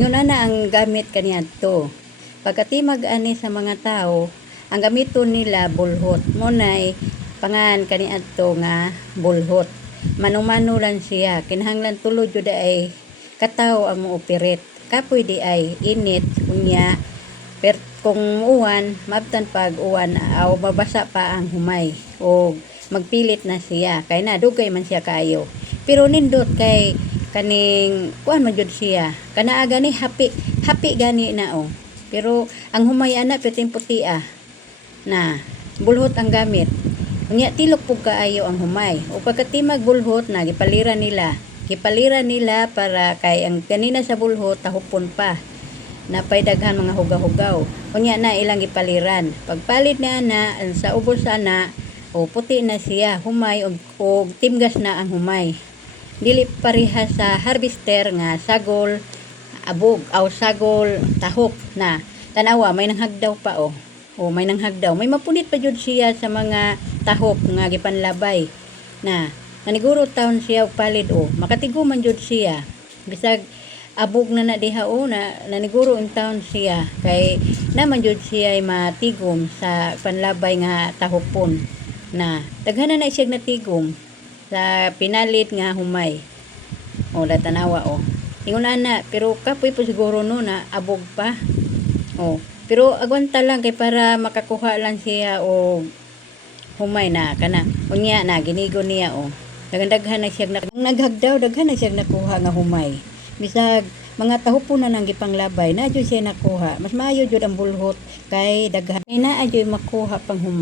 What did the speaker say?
Yun na ang gamit kaniya to. Pagkatimag ani sa mga tao, ang gamito nila bulhot. Munay pangan kaniya to nga bulhot. Manumano lang siya. Kinahanglan tulod jud ay kataw ang operate. Kapoy di ay init unya. Per kung uwan, mabtan pag uwan aw babasa pa ang humay o magpilit na siya kay na dugay man siya kayo. Pero nindot kay kaning kuan man jud siya. Kanaa gani happy gani na oh. Pero ang humay ana piting puti na bulhot ang gamit. Unya tilok pug kaayo ang humay. O pagkatimag bulhot na gipaliran nila. Gipaliran nila para kay ang kanina sa bulhot tahupon pa. Napay daghan mga hugaw-hugaw. Unya na ilang gipaliran. Pagpalit na sa ubos sana o puti na siya, humay o timgas na ang humay. Dili parehas sa harvester nga sagol abog aw sagol tahok na. Tanawa may nanghagdaw pa oh. O may nanghagdaw. May mapunit pa jud siya sa mga tahok nga gipanlabay. Na naniguro taon siya og palid oh. Makatigo man jud siya. Bisag abog na diha o na naniguro in town siya kay naman jud siya ay matigom sa panlabay nga tahopon na daghan na siya natigom sa pinalit nga humay o tanawa o ingon ana pero kapoy po siguro no na abog pa o pero agwanta lang kay para makakuha lang siya o humay na kana unya na ginigo niya o daghan na siya naghagdaw daghan na siya nakuha nga humay. Bisag mga tahupon na nang gipanglabay na jud siya nakuha. Mas maayo jud ang bulhot kay daghan na adyoy makuha pang humay.